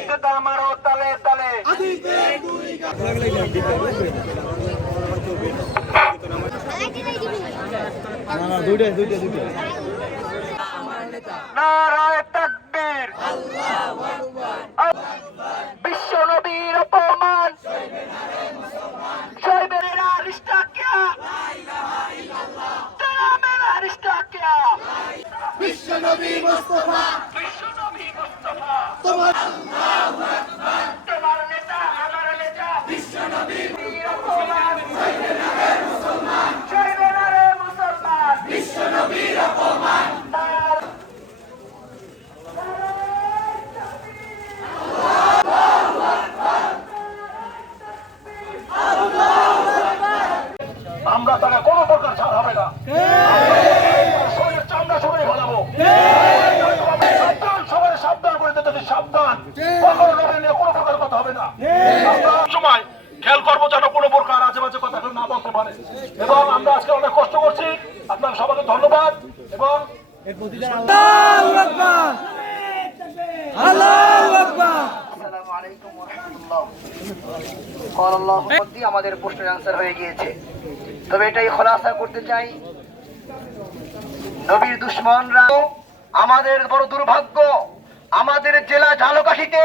জুতা মারো তালে তালে নারায় তাকবীর বিশ্ব নবীর অপমান সইবে মেরা রিশতা কিয়া তেরা মেরা রিশতা কিয়া বিশ্ব নবী মোস্তফা বিশ্ব নবী মুস্তাফা তোমার তোমার নেতা আমার নেতা বিশ্ব নবীর অপমান সইবে না রে মুসলমান বিশ্ব নবীর অপমান আমরা তারা কোনো প্রকার ছাড় হবে না। শরীরের চামড়া সবাই সবাই সাবধান করে দিতে সাবধান। কোনো প্রকার কথা হবে না। সময় খেয়াল করব কোনো প্রকার কথা এবং আমরা আজকে অনেক কষ্ট করছি। আপনার সবাইকে ধন্যবাদ। এবং আমাদের প্রশ্নের আনসার হয়ে গিয়েছে। তবে এটাই খোলাসা করতে চাই। নবীর দুশ্মনরা আমাদের বড় দুর্ভাগ্য। আমাদের জেলা ঝালকাঠিতে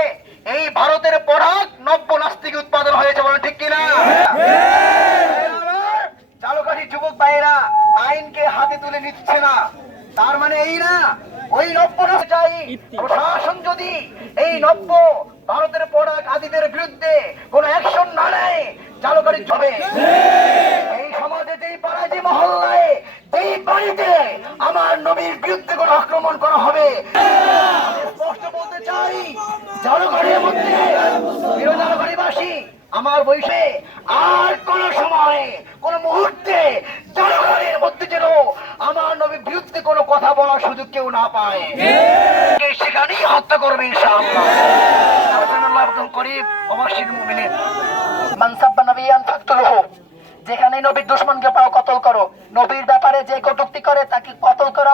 এই ভারতের পরাগ নব্য নাস্তিক উৎপাদন হয়েছে বলেন ঠিক কিনা? ঝালকাঠি যুবক ভাইয়েরা, আইনকে হাতে তুলে নিচ্ছে না। তার মানে এই না, ওই নব্য চাই। প্রশাসন যদি এই নব্য ভারতের পরাগ আদিদের বিরুদ্ধে কোন অ্যাকশন না নেয় ঝালকাঠি হবে যেই বাড়িতে আমার নবীর বিরুদ্ধে কোনো আক্রমণ করা হবে। স্পষ্ট বলতে চাই জনগণের মধ্যে জনগণবাসী আমার বয়সে আর কোন সময়, কোন মুহূর্তে জনগণের মধ্যে যেন আমার নবীর বিরুদ্ধে কোনো কথা বলার সুযোগ কেউ না পায়। সেখানেই হত্যা করবে যেখানে নবীর দুশ্মনকে পাও কতল করো, নবীর ব্যাপারে যে কটুক্তি করে তাকে কতল করা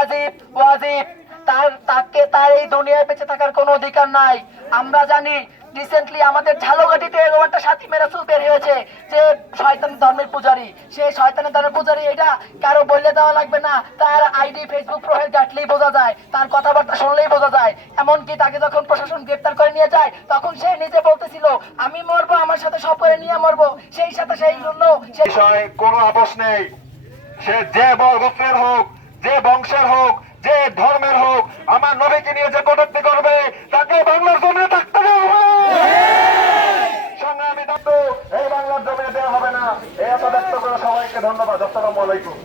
ওয়াজিব ওয়াজিব। তার তাকে তার এই দুনিয়ায় বেঁচে থাকার কোনো অধিকার নাই। আমরা জানি রিসেন্টলি আমাদের ঝালকাঠিতে এরকম একটা সাথী মেরাসুল বের হয়েছে, যে শয়তান ধর্মের পূজারি। শয়তানের ধর্মের পূজারি, এটা কারও বললে দেওয়া লাগবে না। তার আইডি ফেসবুক প্রোফাইল ঘাটলেই বোঝা যায়, তার কথাবার্তা শুনলেই বোঝা যায়। এমনকি তাকে যখন প্রশাসন গ্রেপ্তার করে নিয়ে যায়, তখন সে নিজে বলতেছিল, আমি মরবো, আমার সাথে সব করে নিয়ে মরবো। সেই সাথে সেই জন্য কোনো আপোষ নেই। সে যে গোত্রের হোক যে বংশের হোক, যে ধর্মের হোক, আমার নবীকে নিয়ে যে কটুক্তি করবে, তাকে বাংলার জমিনে থাকতে হবে। সংগ্রামী দত্ত এই বাংলার জমিনে দেওয়া হবে না। এই এত ব্যক্ত করে সবাইকে ধন্যবাদ। আসসালামু আলাইকুম।